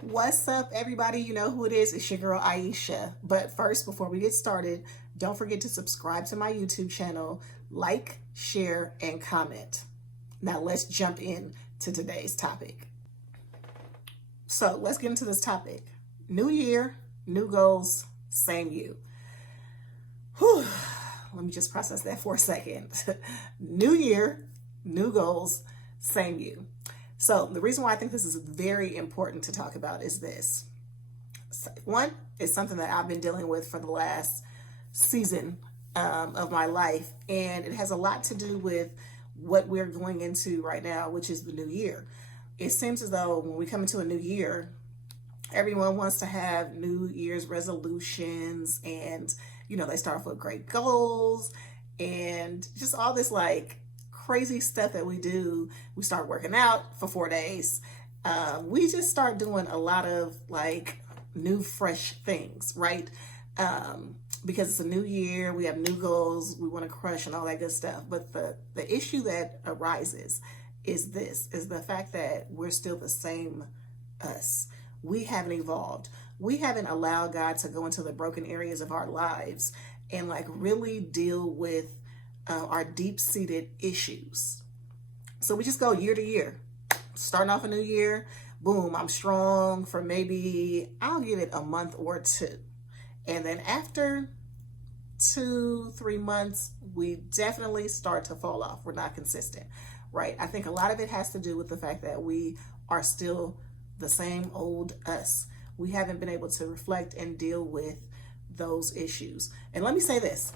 What's up, everybody? You know who it is. It's your girl, Ayesha. But first, before we get started, don't forget to subscribe to my YouTube channel, like, share, and comment. Now, let's jump in to today's topic. So, let's get into this topic. New year, new goals, same you. Whew. Let me just process that for a second. New year, new goals, same you. So the reason why I think this is very important to talk about is this. One, it's something that I've been dealing with for the last season of my life, and it has a lot to do with what we're going into right now, which is the new year. It seems as though when we come into a new year, everyone wants to have New Year's resolutions, and they start off with great goals and just all this like crazy stuff that we do. We start working out for 4 days. We just start doing a lot of like new, fresh things, right? Because it's a new year, we have new goals, we want to crush and all that good stuff. But the issue that arises is the fact that we're still the same us. We haven't evolved. We haven't allowed God to go into the broken areas of our lives and like really deal with our deep-seated issues. So we just go year to year, starting off a new year, boom, I'm strong for maybe, I'll give it a month or two. And then after 2-3 months, we definitely start to fall off. We're not consistent, right? I think a lot of it has to do with the fact that we are still the same old us. We haven't been able to reflect and deal with those issues. And let me say this.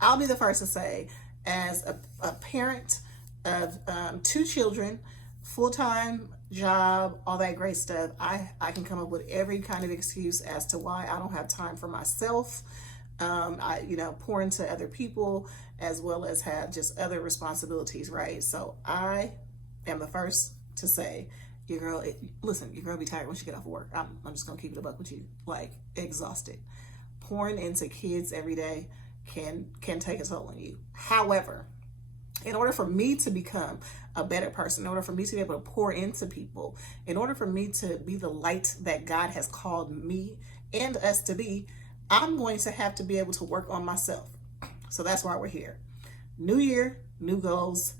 I'll be the first to say, as a parent of 2 children, full-time job, all that great stuff, I can come up with every kind of excuse as to why I don't have time for myself. I pour into other people as well as have just other responsibilities, right? So I am the first to say, your girl be tired when she get off work. I'm just gonna keep it a buck with you, like exhausted. Pouring into kids every day can take a toll on you. However, in order for me to become a better person, in order for me to be able to pour into people, in order for me to be the light that God has called me and us to be, I'm going to have to be able to work on myself. So that's why we're here. New year, new goals,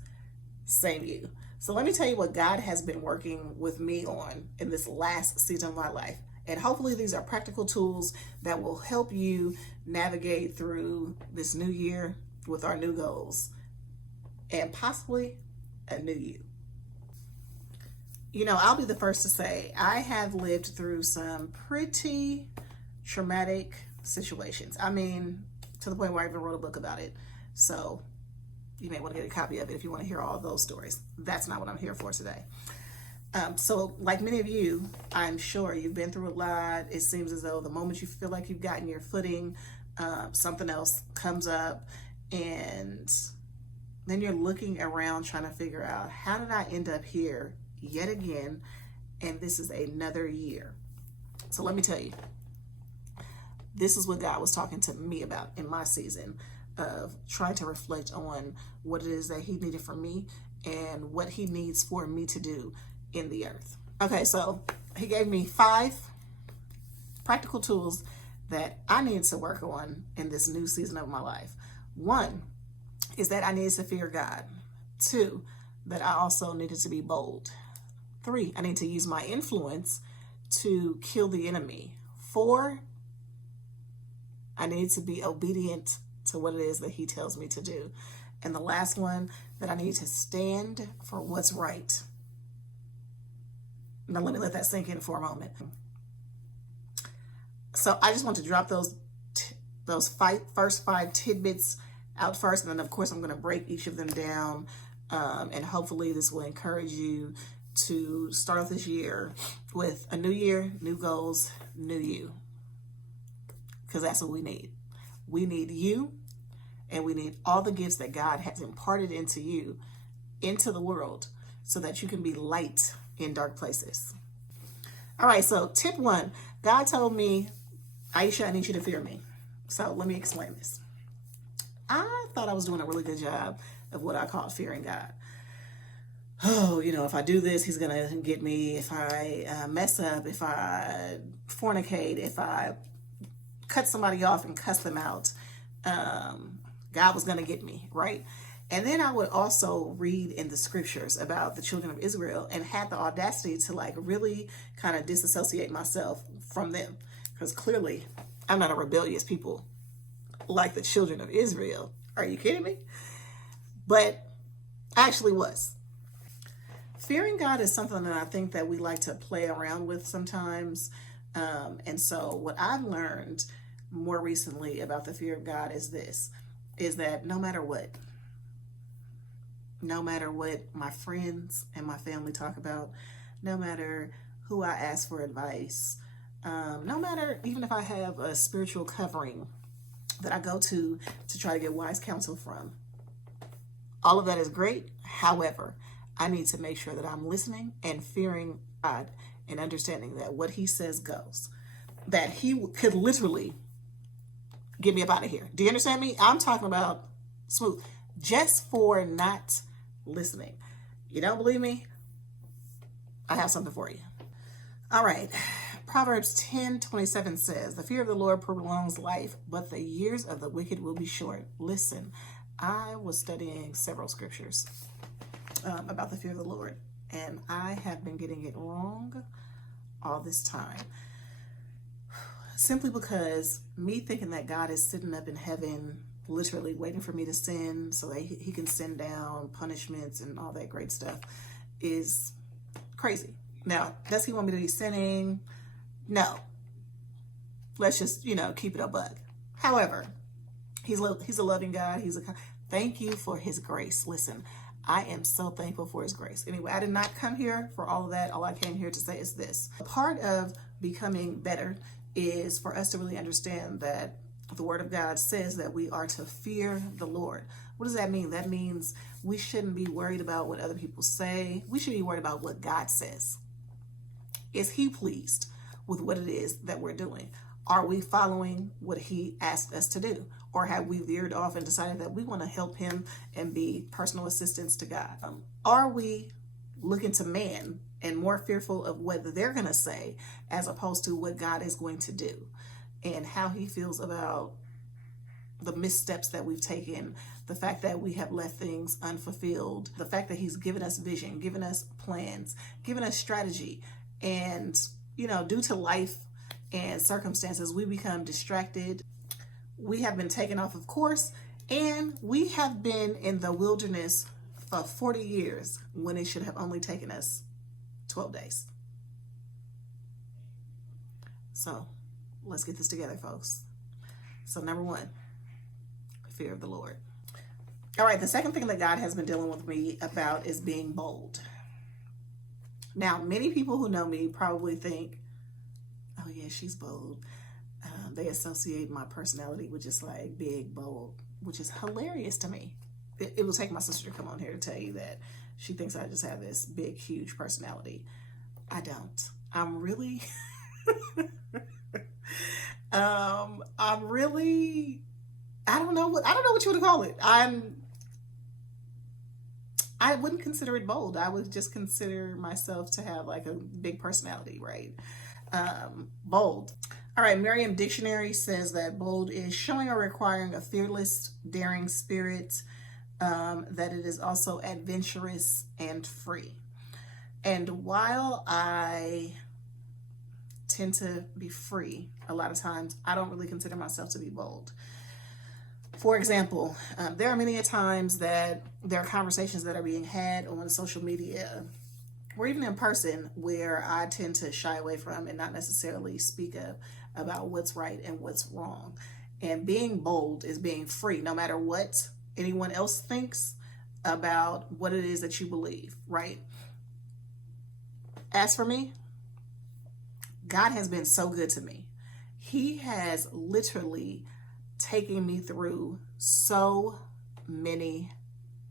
same you. So let me tell you what God has been working with me on in this last season of my life. And hopefully these are practical tools that will help you navigate through this new year with our new goals and possibly a new you. I'll be the first to say I have lived through some pretty traumatic situations. I mean, to the point where I even wrote a book about it. So you may want to get a copy of it if you want to hear all those stories. That's not what I'm here for today. So like many of you, I'm sure you've been through a lot. It seems as though the moment you feel like you've gotten your footing, something else comes up, and then you're looking around trying to figure out, how did I end up here yet again? And this is another year. So let me tell you, this is what God was talking to me about in my season of trying to reflect on what it is that he needed from me and what he needs for me to do in the earth. Okay, so he gave me 5 practical tools that I need to work on in this new season of my life. 1 is that I needed to fear God. 2, that I also needed to be bold. 3, I need to use my influence to kill the enemy. 4, I need to be obedient to what it is that he tells me to do. And the last one, that I need to stand for what's right. Now let me let that sink in for a moment. So I just want to drop those first 5 tidbits out first, and then of course I'm going to break each of them down, and hopefully this will encourage you to start off this year with a new year, new goals, new you, because that's what we need. We need you, and we need all the gifts that God has imparted into you, into the world, so that you can be light in dark places. All right, so tip 1, God told me, Ayesha, I need you to fear me. So let me explain this. I thought I was doing a really good job of what I called fearing God. oh, if I do this, he's going to get me. If I mess up, if I fornicate, if I cut somebody off and cuss them out, God was going to get me, right? And then I would also read in the scriptures about the children of Israel and had the audacity to like really kind of disassociate myself from them. Because clearly I'm not a rebellious people like the children of Israel. Are you kidding me? But I actually was. Fearing God is something that I think that we like to play around with sometimes. And so what I've learned more recently about the fear of God is this, is that no matter what my friends and my family talk about, no matter who I ask for advice, no matter even if I have a spiritual covering that I go to try to get wise counsel from, all of that is great. However, I need to make sure that I'm listening and fearing God and understanding that what he says goes, that he could literally get me up out of here. Do you understand me? I'm talking about smooth, just for not listening. You don't believe me? I have something for you. All right. Proverbs 10:27 says, the fear of the Lord prolongs life, but the years of the wicked will be short. Listen, I was studying several scriptures about the fear of the Lord, and I have been getting it wrong all this time. Simply because me thinking that God is sitting up in heaven literally waiting for me to sin so that he can send down punishments and all that great stuff is crazy. Now, does he want me to be sinning? No. Let's just, keep it a bug. However, he's a loving God. Thank you for his grace. Listen, I am so thankful for his grace. Anyway, I did not come here for all of that. All I came here to say is this. Part of becoming better is for us to really understand that the word of God says that we are to fear the Lord. What does that mean? That means we shouldn't be worried about what other people say. We should be worried about what God says. Is he pleased with what it is that we're doing? Are we following what he asked us to do? Or have we veered off and decided that we want to help him and be personal assistants to God? Are we looking to man and more fearful of what they're going to say as opposed to what God is going to do and how he feels about the missteps that we've taken, the fact that we have left things unfulfilled, the fact that he's given us vision, given us plans, given us strategy. And, due to life and circumstances, we become distracted. We have been taken off of course, and we have been in the wilderness for 40 years when it should have only taken us 12 days. So let's get this together, folks. So number one, fear of the Lord. All right, the second thing that God has been dealing with me about is being bold. Now, many people who know me probably think, oh yeah, she's bold. They associate my personality with just like big, bold, which is hilarious to me. It will take my sister to come on here to tell you that she thinks I just have this big, huge personality. I don't. I'm really, I don't know what you would call it. I wouldn't consider it bold. I would just consider myself to have like a big personality, right? Bold. All right, Merriam Dictionary says that bold is showing or requiring a fearless, daring spirit, that it is also adventurous and free. And while I tend to be free a lot of times, I don't really consider myself to be bold. For example, there are many times that there are conversations that are being had on social media or even in person where I tend to shy away from and not necessarily speak up about what's right and what's wrong. And being bold is being free, no matter what anyone else thinks about what it is that you believe, right? As for me, God has been so good to me. He has literally taken me through so many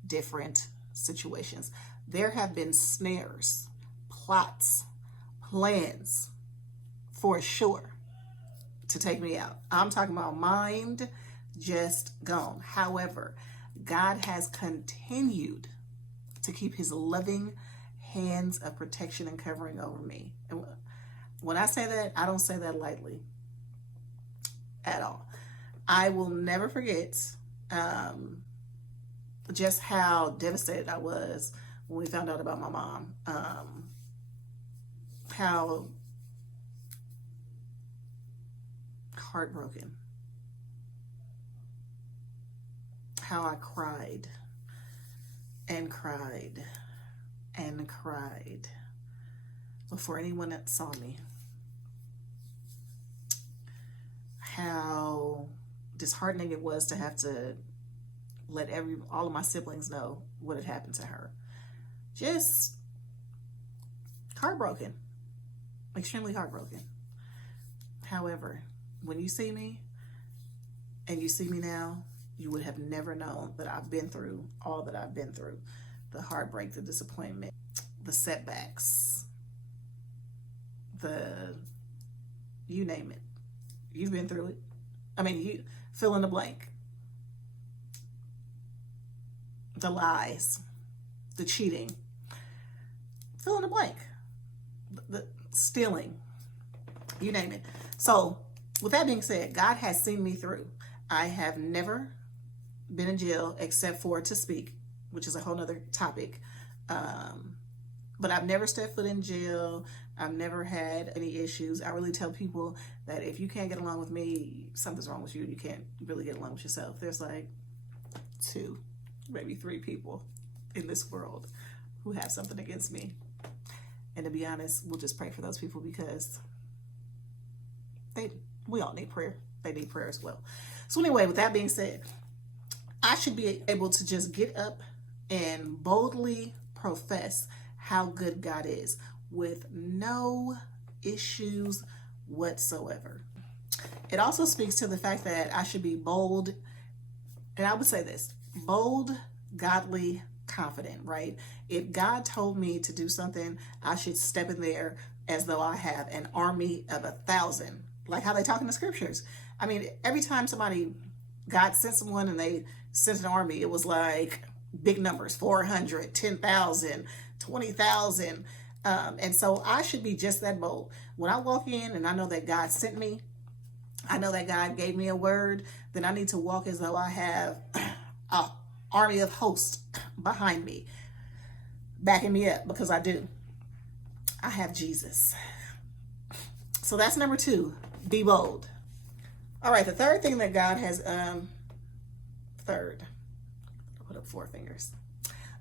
different situations. There have been snares, plots, plans for sure to take me out. I'm talking about mind just gone. However, God has continued to keep his loving hands of protection and covering over me. And when I say that, I don't say that lightly at all. I will never forget just how devastated I was when we found out about my mom. How heartbroken. How I cried and cried and cried before anyone that saw me. How disheartening it was to have to let all of my siblings know what had happened to her. Just heartbroken, extremely heartbroken. However, when you see me and you see me now, you would have never known that I've been through all that I've been through. The heartbreak, the disappointment, the setbacks, you name it. You've been through it. I mean, you fill in the blank. The lies, the cheating, fill in the blank, the stealing, you name it. So with that being said, God has seen me through. I have never been in jail except for to speak, which is a whole nother topic. But I've never stepped foot in jail. I've never had any issues. I really tell people that if you can't get along with me, something's wrong with you. You can't really get along with yourself. There's like 2, maybe 3 people in this world who have something against me. And to be honest, we'll just pray for those people because we all need prayer. They need prayer as well. So anyway, with that being said, I should be able to just get up and boldly profess how good God is with no issues whatsoever. It also speaks to the fact that I should be bold, and I would say this, bold, godly, confident, right? If God told me to do something, I should step in there as though I have an army of 1,000, like how they talk in the scriptures. I mean, every time God sent someone and they sent an army, it was like big numbers, 400, 10,000, 20,000. And so I should be just that bold. When I walk in and I know that God sent me, I know that God gave me a word, then I need to walk as though I have an army of hosts behind me, backing me up, because I do. I have Jesus. So that's number 2, be bold. All right, the third thing that God has, put up 4 fingers.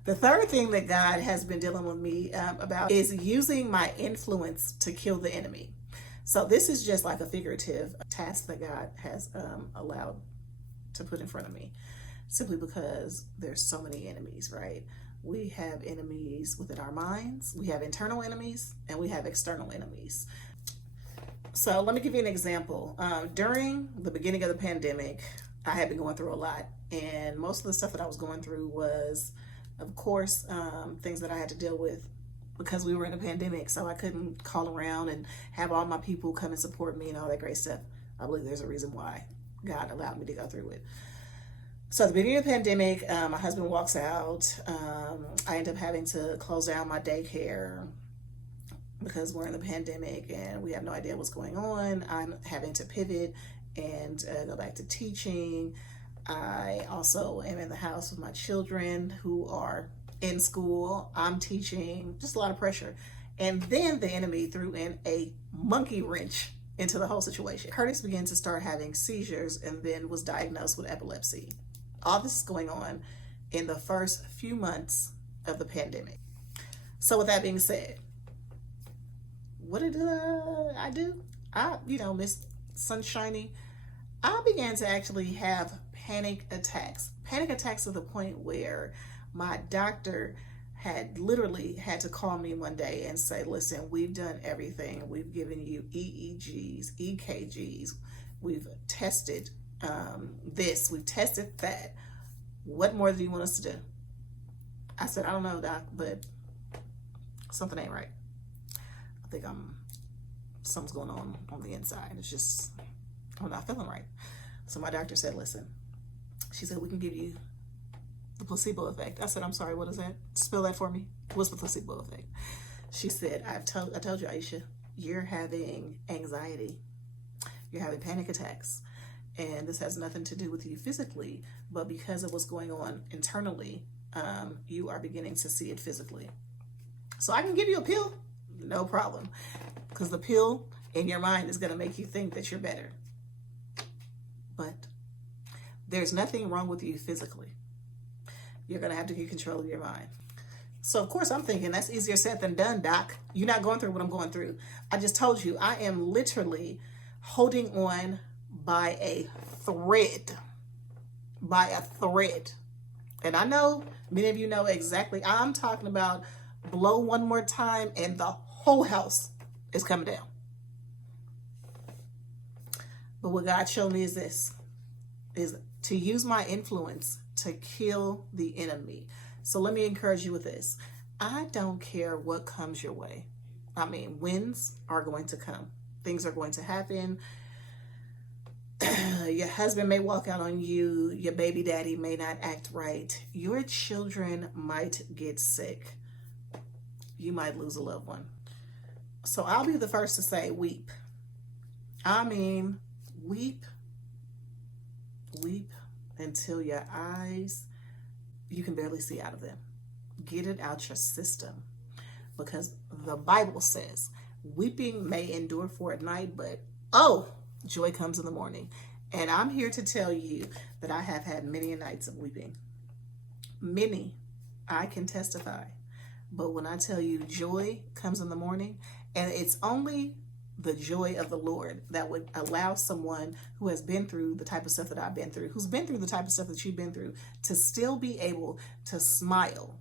The third thing that God has been dealing with me about is using my influence to kill the enemy. So this is just like a figurative task that God has allowed to put in front of me, simply because there's so many enemies, right? We have enemies within our minds, we have internal enemies, and we have external enemies. So let me give you an example. During the beginning of the pandemic, I had been going through a lot, and most of the stuff that I was going through was, of course, things that I had to deal with because we were in a pandemic, so I couldn't call around and have all my people come and support me and all that great stuff. I believe there's a reason why God allowed me to go through it. So at the beginning of the pandemic, my husband walks out. I end up having to close down my daycare because we're in the pandemic and we have no idea what's going on. I'm having to pivot and go back to teaching. I also am in the house with my children who are in school. I'm teaching, just a lot of pressure. And then the enemy threw in a monkey wrench into the whole situation. Curtis began to start having seizures and then was diagnosed with epilepsy. All this is going on in the first few months of the pandemic. So with that being said, what did I do? Miss Sunshiny, I began to actually have panic attacks to the point where my doctor had literally had to call me one day and say, listen, we've done everything. We've given you EEGs, EKGs. We've tested this, we've tested that. What more do you want us to do? I said, I don't know, doc, but something ain't right. I think something's going on the inside. It's just, I'm not feeling right. So my doctor said, listen, she said, we can give you The placebo effect. I said, I'm sorry, what is that? Spell that for me. What's the placebo effect? She said, I told you, Ayesha, you're having anxiety. You're having panic attacks. And this has nothing to do with you physically, but because of what's going on internally, you are beginning to see it physically. So I can give you a pill, no problem. Because the pill in your mind is going to make you think that you're better. But there's nothing wrong with you physically. You're going to have to get control of your mind. So, of course, I'm thinking that's easier said than done, Doc. You're not going through what I'm going through. I just told you I am literally holding on by a thread. By a thread. And I know many of you know exactly. I'm talking about blow one more time and the whole house is coming down. But what God showed me is this, is to use my influence to kill the enemy. So let me encourage you with this. I don't care what comes your way. I mean, winds are going to come. Things are going to happen. Your husband may walk out on you. Your baby daddy may not act right. Your children might get sick. You might lose a loved one. So I'll be the first to say, weep. I mean, weep. Weep until your eyes, you can barely see out of them. Get it out your system. Because the Bible says, weeping may endure for a night, but joy comes in the morning. And I'm here to tell you that I have had many nights of weeping. Many. I can testify. But when I tell you joy comes in the morning, and it's only the joy of the Lord that would allow someone who has been through the type of stuff that I've been through, who's been through the type of stuff that you've been through, to still be able to smile,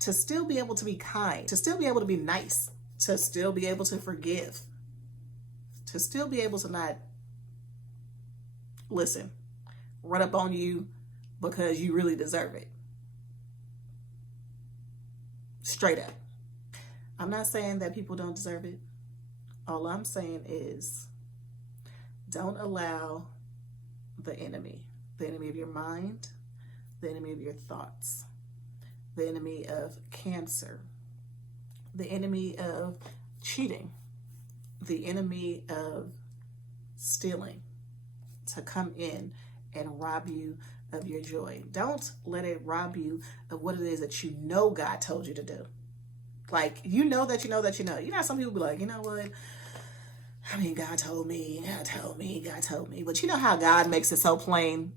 to still be able to be kind, to still be able to be nice, to still be able to forgive, to still be able to not, listen, run up on you because you really deserve it. Straight up. I'm not saying that people don't deserve it. All I'm saying is don't allow the enemy of your mind, the enemy of your thoughts, the enemy of cancer, the enemy of cheating, the enemy of stealing to come in and rob you of your joy. Don't let it rob you of what it is that you know God told you to do. Like, you know that you know that you know. You know, some people be like, you know what? I mean, God told me. But you know how God makes it so plain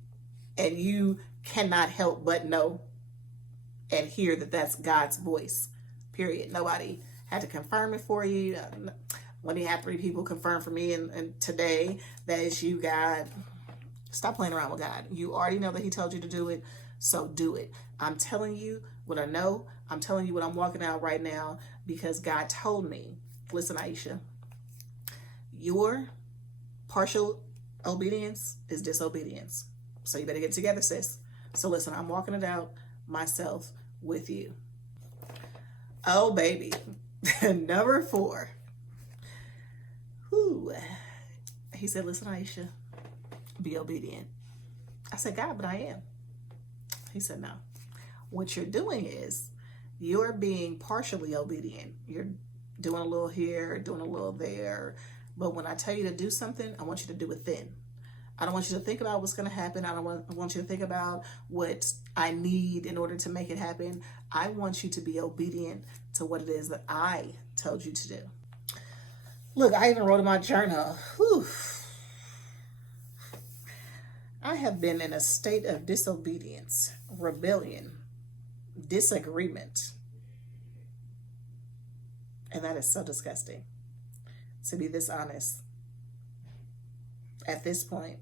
and you cannot help but know and hear that that's God's voice, period. Nobody had to confirm it for you. When he had 3 people confirm for me and today that is you, God. Stop playing around with God. You already know that he told you to do it, so do it. I'm telling you what I know. I'm telling you what I'm walking out right now because God told me. Listen, Ayesha, your partial obedience is disobedience. So you better get together, sis. So listen, I'm walking it out myself with you. Oh, baby. Number 4. Whew. He said, listen, Ayesha, be obedient. I said, God, but I am. He said, no. What you're doing is you're being partially obedient. You're doing a little here, doing a little there. But when I tell you to do something, I want you to do it then. I don't want you to think about what's going to happen. I want you to think about what I need in order to make it happen. I want you to be obedient to what it is that I told you to do. Look, I even wrote in my journal. Whew. I have been in a state of disobedience, rebellion, disagreement. And that is so disgusting, to be this honest. At this point,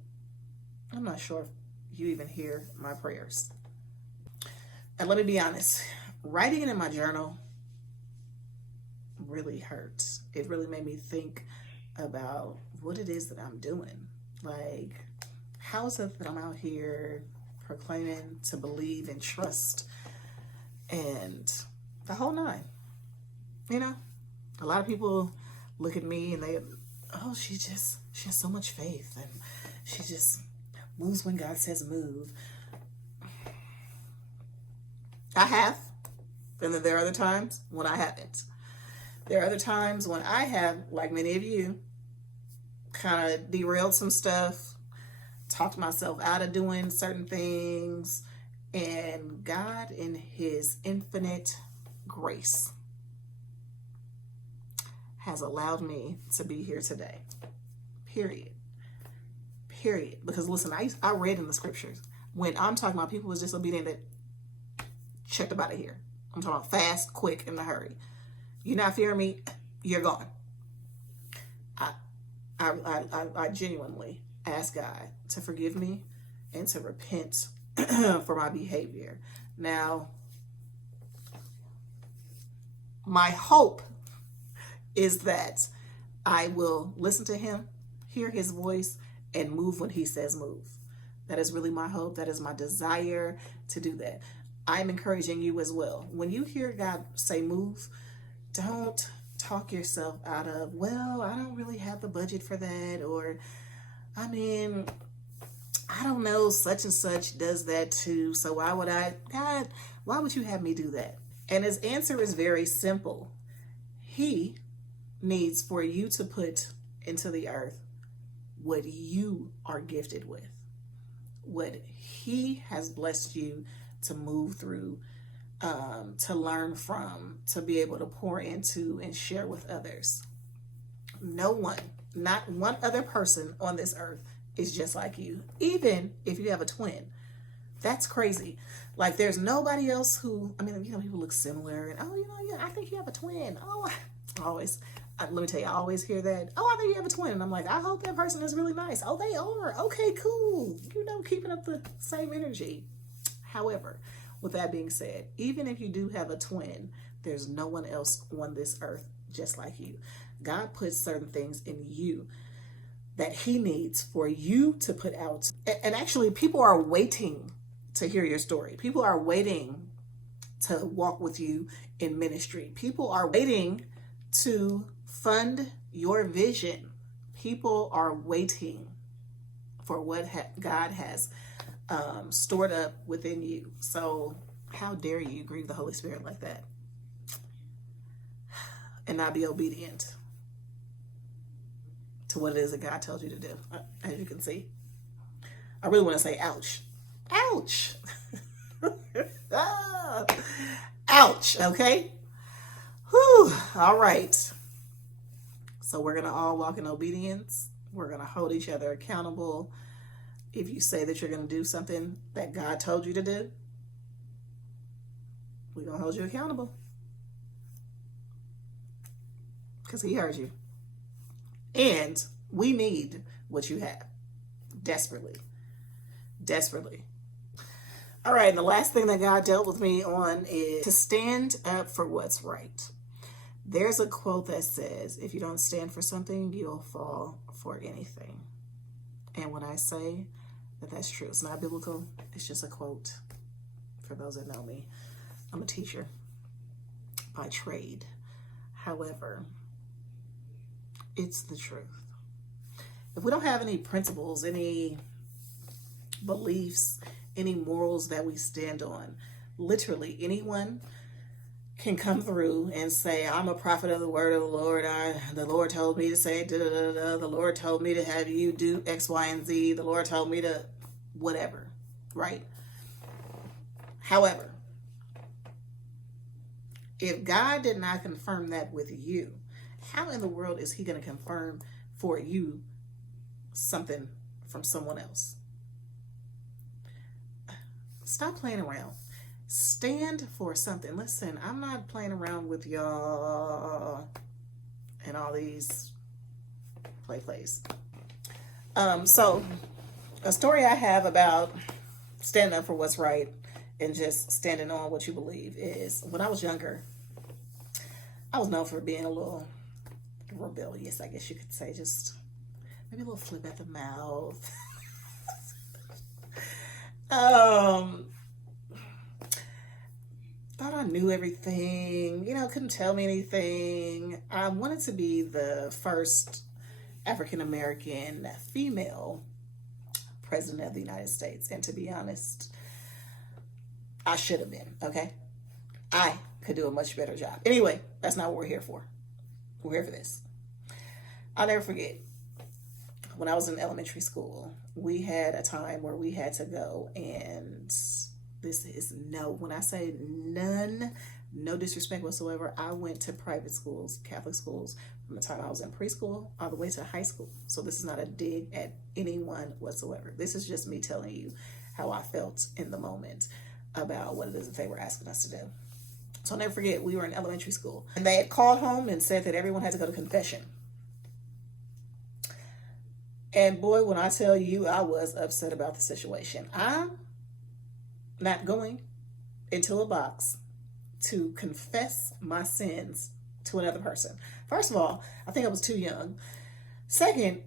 I'm not sure if you even hear my prayers. And let me be honest, writing it in my journal really hurt. It really made me think about what it is that I'm doing. Like, how is it that I'm out here proclaiming to believe and trust and the whole 9? You know, a lot of people look at me and they, she has so much faith and she just moves when God says move. I have. And then there are other times when I haven't. There are other times when I have, like many of you, kind of derailed some stuff, talked myself out of doing certain things, and God, in His infinite grace, has allowed me to be here today. Period. Period. Because listen, I read in the scriptures, when I'm talking about people was disobedient, that checked up out of here. I'm talking about fast, quick, in a hurry. You're not fearing me, you're gone. I genuinely ask God to forgive me and to repent for my behavior. Now, my hope is that I will listen to Him, hear His voice, and move when He says move. That is really my hope. That is my desire to do that. I'm encouraging you as well. When you hear God say move, don't talk yourself out of, well, I don't really have the budget for that, or I mean, I don't know, such and such does that too, so why would I? God, why would you have me do that? And His answer is very simple. He needs for you to put into the earth what you are gifted with, what He has blessed you to move through, to learn from, to be able to pour into and share with others. No one, not one other person on this earth is just like you, even if you have a twin. That's crazy. Like, there's nobody else who, I mean, people look similar, and yeah, I think you have a twin. Oh, let me tell you, I always hear that. Oh, I think you have a twin. And I'm like, I hope that person is really nice. Oh, they are. Okay, cool. Keeping up the same energy. However, with that being said, even if you do have a twin, there's no one else on this earth just like you. God puts certain things in you that He needs for you to put out. And actually, people are waiting to hear your story. People are waiting to walk with you in ministry. People are waiting to fund your vision. People are waiting for what God has stored up within you. So how dare you grieve the Holy Spirit like that and not be obedient to what it is that God tells you to do? As you can see, I really want to say ouch. Ouch. Ouch. Okay. Whew. All right. So we're going to all walk in obedience. We're going to hold each other accountable. If you say that you're going to do something that God told you to do, we're going to hold you accountable. Because He heard you. And we need what you have. Desperately. Desperately. All right, and the last thing that God dealt with me on is to stand up for what's right. There's a quote that says, if you don't stand for something, you'll fall for anything. And when I say that that's true, it's not biblical, it's just a quote. For those that know me, I'm a teacher by trade. However, it's the truth. If we don't have any principles, any beliefs, any morals that we stand on, literally anyone can come through and say, I'm a prophet of the word of the Lord. The Lord told me to say da da da da. The Lord told me to have you do X, Y, and Z. The Lord told me to whatever, right? However, if God did not confirm that with you, how in the world is He going to confirm for you something from someone else? Stop playing around. Stand for something. Listen, I'm not playing around with y'all and all these plays. So a story I have about standing up for what's right and just standing on what you believe is, when I was younger, I was known for being a little rebellious, I guess you could say, just maybe a little flip at the mouth. Thought I knew everything, couldn't tell me anything. I wanted to be the first African-American female president of the United States. And to be honest, I should have been, okay? I could do a much better job. Anyway, that's not what we're here for. We're here for this. I'll never forget when I was in elementary school, we had a time where we had to go, and this is no, when I say none, no disrespect whatsoever, I went to private schools, Catholic schools, from the time I was in preschool all the way to high school. So this is not a dig at anyone whatsoever. This is just me telling you how I felt in the moment about what it is that they were asking us to do. So I'll never forget, we were in elementary school, and they had called home and said that everyone had to go to confession. And boy, when I tell you, I was upset about the situation. I'm not going into a box to confess my sins to another person. First of all, I think I was too young. Second,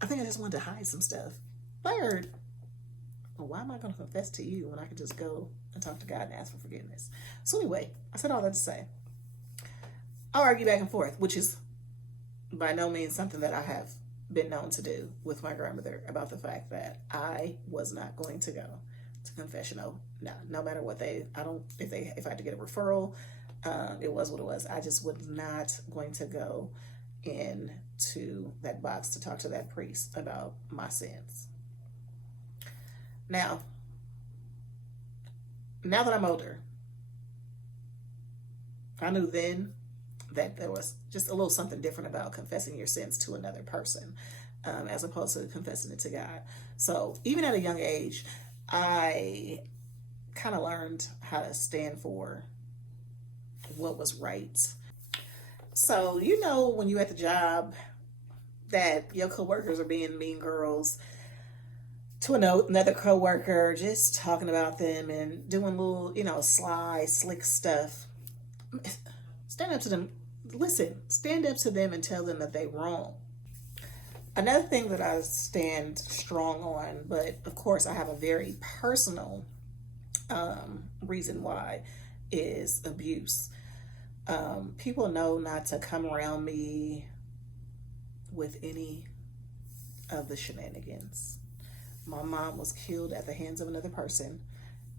I think I just wanted to hide some stuff. Third, well, why am I going to confess to you when I could just go and talk to God and ask for forgiveness? So anyway, I said all that to say, I'll argue back and forth, which is by no means something that I have been known to do with my grandmother, about the fact that I was not going to go to confessional. No matter what if I had to get a referral, it was what it was. I just was not going to go into that box to talk to that priest about my sins. Now that I'm older, I knew then that there was just a little something different about confessing your sins to another person, as opposed to confessing it to God. So even at a young age, I kind of learned how to stand for what was right. So, when you're at the job that your coworkers are being mean girls to another coworker, just talking about them and doing little, sly, slick stuff, stand up to them. Listen, stand up to them and tell them that they're wrong. Another thing that I stand strong on, but of course I have a very personal reason why, is abuse. People know not to come around me with any of the shenanigans. My mom was killed at the hands of another person,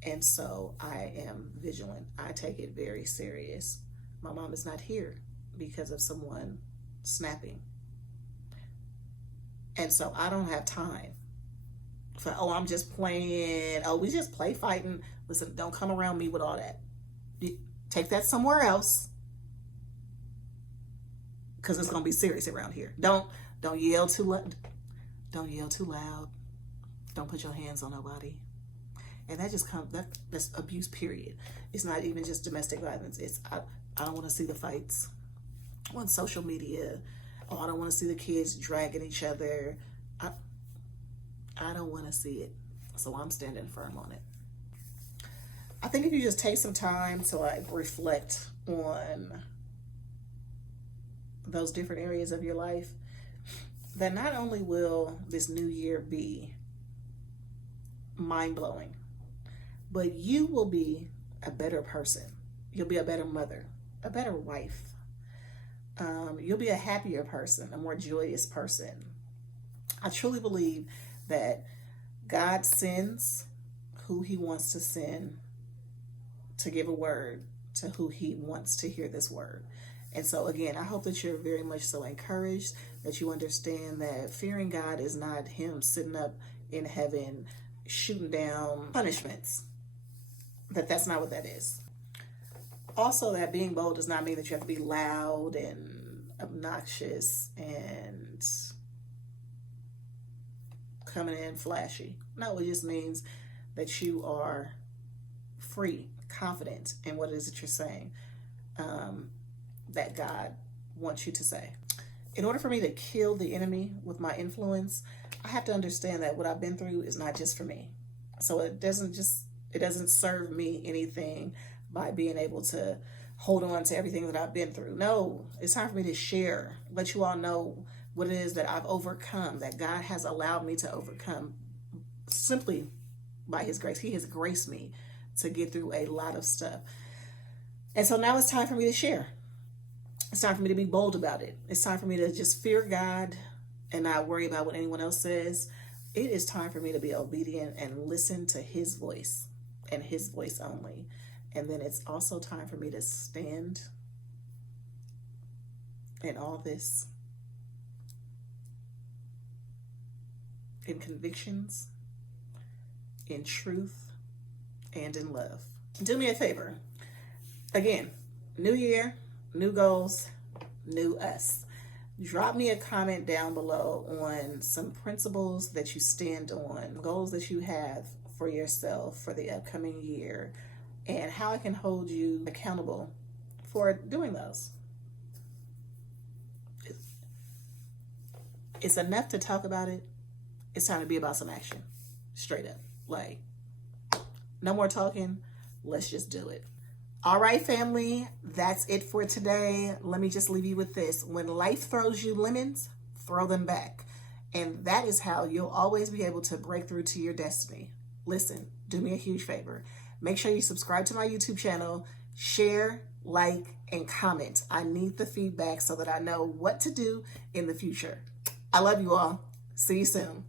and so I am vigilant. I take it very serious. My mom is not here because of someone snapping. And so I don't have time for, I'm just playing. We just play fighting. Listen, don't come around me with all that. Take that somewhere else, because it's going to be serious around here. Don't yell too loud. Don't yell too loud. Don't put your hands on nobody. And that just comes, that's abuse, period. It's not even just domestic violence. It's, I don't want to see the fights on social media. I don't want to see the kids dragging each other. I don't want to see it. So I'm standing firm on it. I think if you just take some time to reflect on those different areas of your life, then not only will this new year be mind-blowing, but you will be a better person. You'll be a better mother, a better wife. You'll be a happier person, a more joyous person. I truly believe that God sends who he wants to send to give a word to who he wants to hear this word. And so again, I hope that you're very much so encouraged, that you understand that fearing God is not him sitting up in heaven shooting down punishments. That's not what that is. Also, that being bold does not mean that you have to be loud and obnoxious and coming in flashy. No, it just means that you are free, confident in what it is that you're saying, that God wants you to say. In order for me to kill the enemy with my influence, I have to understand that what I've been through is not just for me. So it doesn't serve me anything by being able to hold on to everything that I've been through. No, it's time for me to share, let you all know what it is that I've overcome, that God has allowed me to overcome simply by his grace. He has graced me to get through a lot of stuff. And so now it's time for me to share. It's time for me to be bold about it. It's time for me to just fear God and not worry about what anyone else says. It is time for me to be obedient and listen to his voice. and his voice only. And then it's also time for me to stand in all this, in convictions, in truth, and in love. Do me a favor. Again, new year, new goals, new us. Drop me a comment down below on some principles that you stand on, goals that you have for yourself for the upcoming year, and how I can hold you accountable for doing those. It's enough to talk about it. It's time to be about some action. Straight up. Like, no more talking. Let's just do it. All right, family, that's it for today. Let me just leave you with this. When life throws you lemons, throw them back. And that is how you'll always be able to break through to your destiny. Listen, do me a huge favor. Make sure you subscribe to my YouTube channel, share, like, and comment. I need the feedback so that I know what to do in the future. I love you all. See you soon.